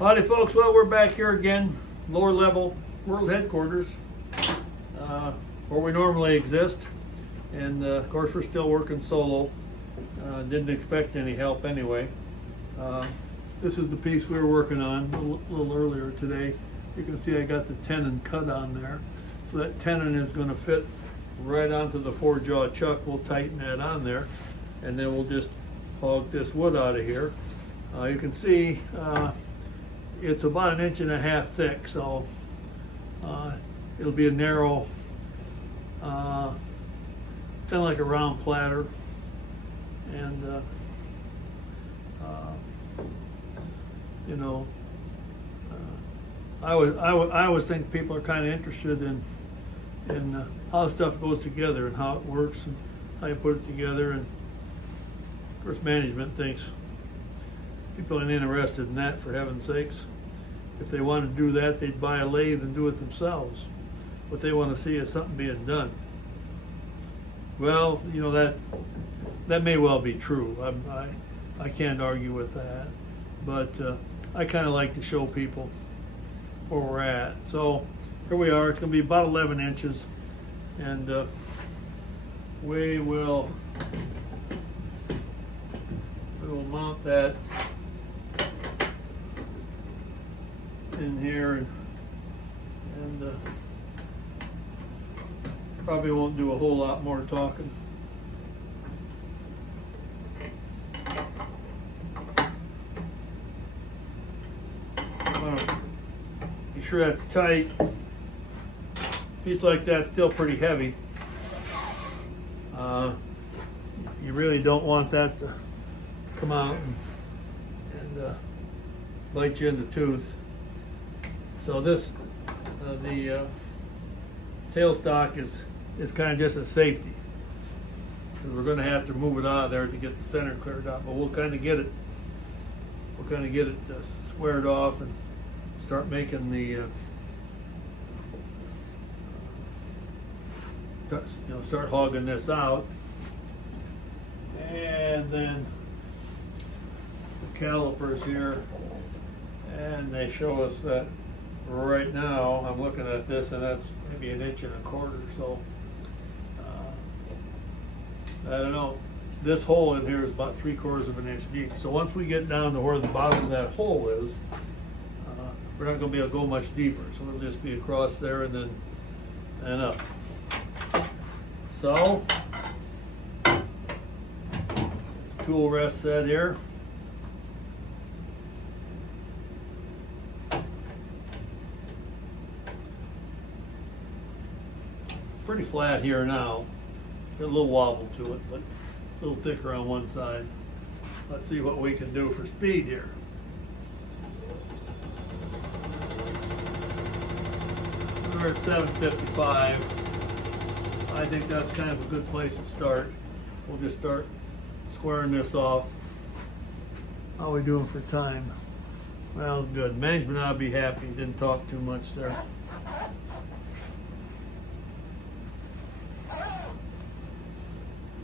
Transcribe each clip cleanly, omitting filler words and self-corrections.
Howdy folks, well we're back here again, lower level world headquarters, where we normally exist, and of course we're still working solo. Didn't expect any help anyway. This is the piece we were working on a little earlier today. You can see I got the tenon cut on there, so that tenon is going to fit right onto the 4-jaw chuck. We'll tighten that on there, and then we'll just hog this wood out of here. You can see it's about 1.5 inches thick, so it'll be a narrow, kind of like a round platter, and you know, I always think people are kind of interested in how stuff goes together and how it works and how you put it together, and of course management thinks people aren't interested in that, for heaven's sakes. If they want to do that, they'd buy a lathe and do it themselves. What they want to see is something being done. Well, you know, that may well be true. I can't argue with that, but I kind of like to show people where we're at. So here we are. It's going to be about 11 inches, and we will mount that in here, and probably won't do a whole lot more talking. Be sure that's tight. A piece like that's still pretty heavy. You really don't want that to come out and bite you in the tooth. So this, the tailstock is kind of just a safety, because we're going to have to move it out of there to get the center cleared out. But we'll kind of get it. We'll kind of get it squared off and start making the, start hogging this out, and then the calipers here, and they show us that. Right now, I'm looking at this, and that's maybe 1.25 inches. So I don't know. This hole in here is about 3/4 of an inch deep. So once we get down to where the bottom of that hole is, we're not going to be able to go much deeper. So it'll just be across there and then and up. So tool rest set here. Pretty flat here now. It's got a little wobble to it, but a little thicker on one side. Let's see what we can do for speed here. We're at 7:55. I think that's kind of a good place to start. We'll just start squaring this off. How are we doing for time? Well, good. Management ought to be happy. Didn't talk too much there.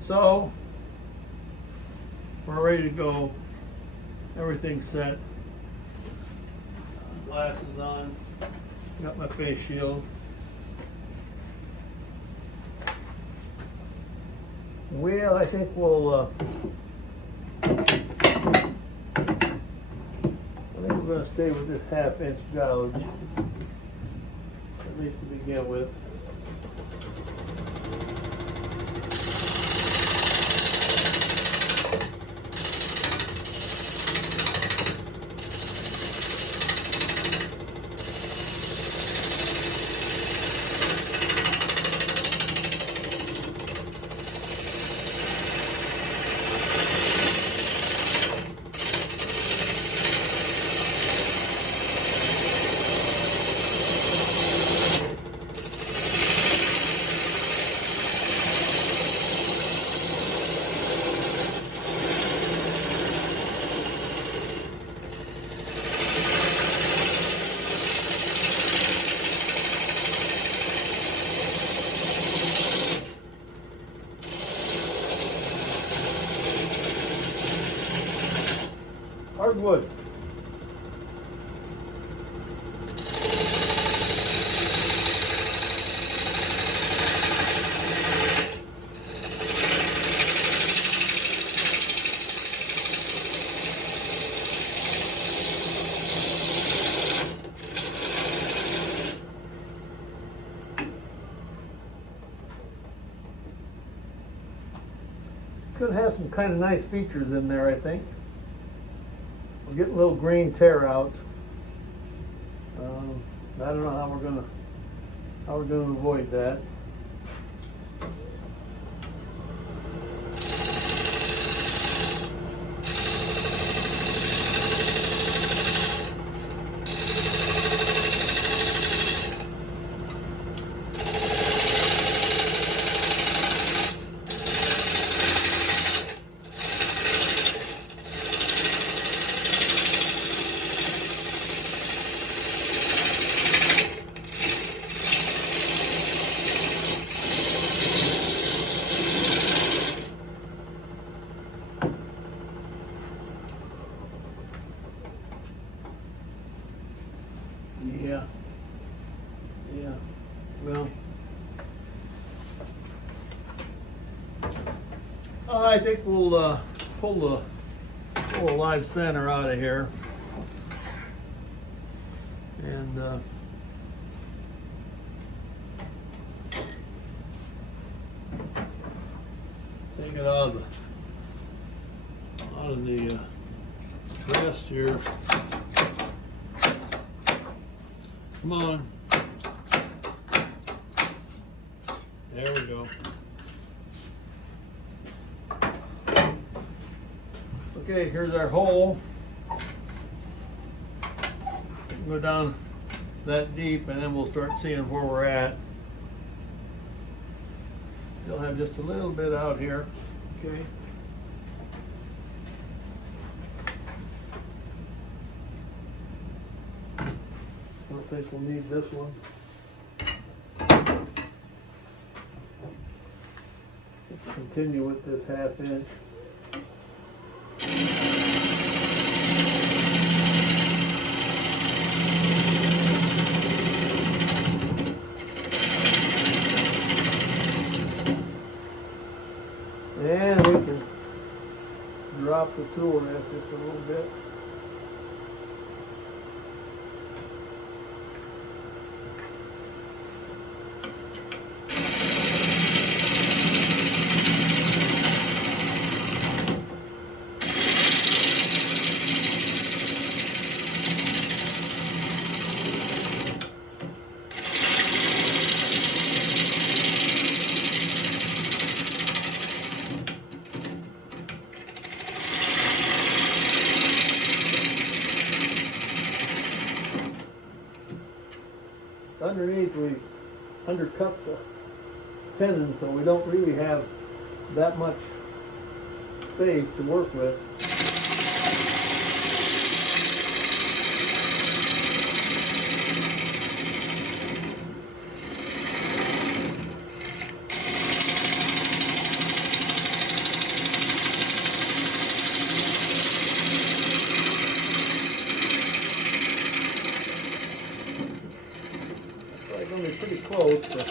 So we're ready to go. Everything's set. Glasses on. Got my face shield. Well, I think we're going to stay with this 1/2 inch gouge, at least to begin with. hardwood. Should have some kind of nice features in there, I think. We're getting a little green tear out. I don't know how we're gonna avoid that. Yeah, well, I think we'll pull the live center out of here and take it out of the rest here. Come on. There we go. Okay, here's our hole. Go down that deep and then we'll start seeing where we're at. Still have just a little bit out here. Okay. Don't think we'll need this one. Let's continue with this 1/2 inch. And we can drop the tool rest just a little bit. Underneath we undercut the tenon, so we don't really have that much space to work with. Going to be pretty close, but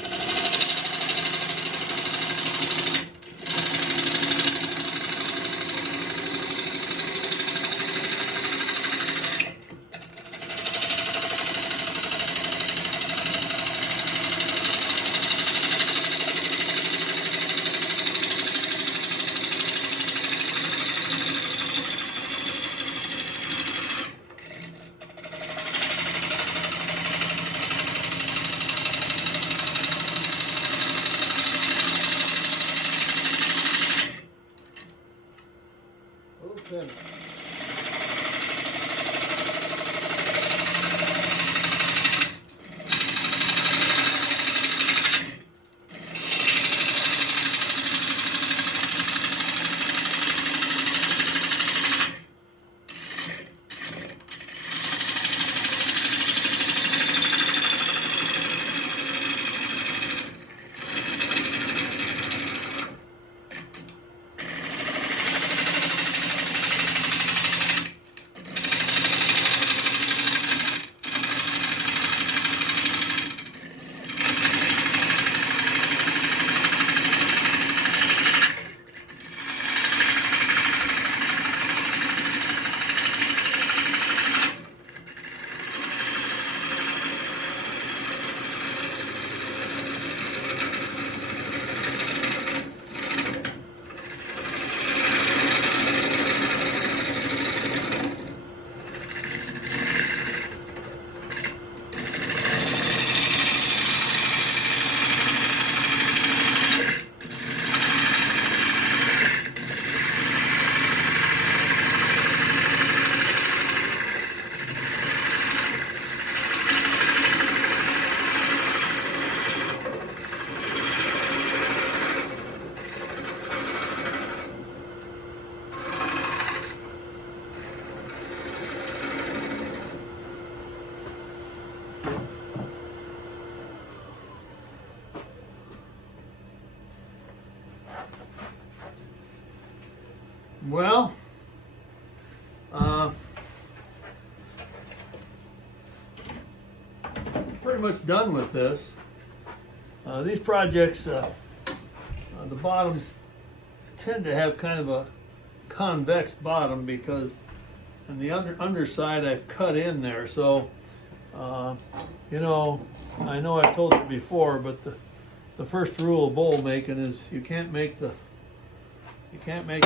Well, pretty much done with this. These projects, the bottoms tend to have kind of a convex bottom because on the underside I've cut in there. So, you know I've told it before, but the first rule of bowl making is you can't make the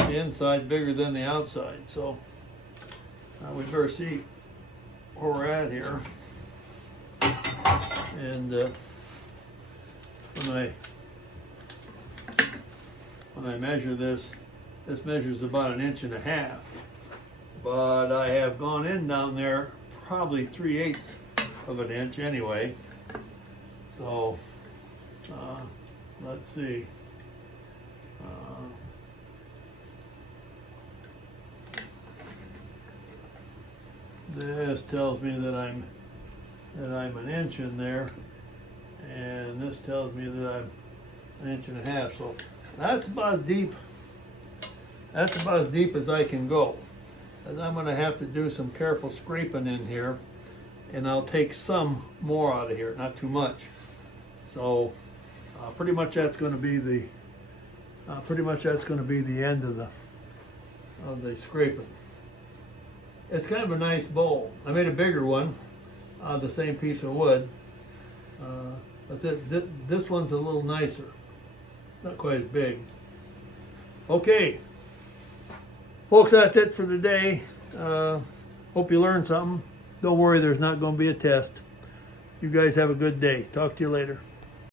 inside bigger than the outside. So we better see where we're at here. And when I measure this measures about 1.5 inches, but I have gone in down there probably 3/8 of an inch anyway. So let's see. This tells me that I'm 1 inch in there, and this tells me that I'm 1.5 inches. So that's about as deep. That's about as deep as I can go. And I'm going to have to do some careful scraping in here, and I'll take some more out of here, not too much. So pretty much that's going to be the end of the scraping. It's kind of a nice bowl. I made a bigger one, the same piece of wood, but this one's a little nicer, not quite as big. Okay, folks, that's it for today. Hope you learned something. Don't worry, there's not going to be a test. You guys have a good day. Talk to you later.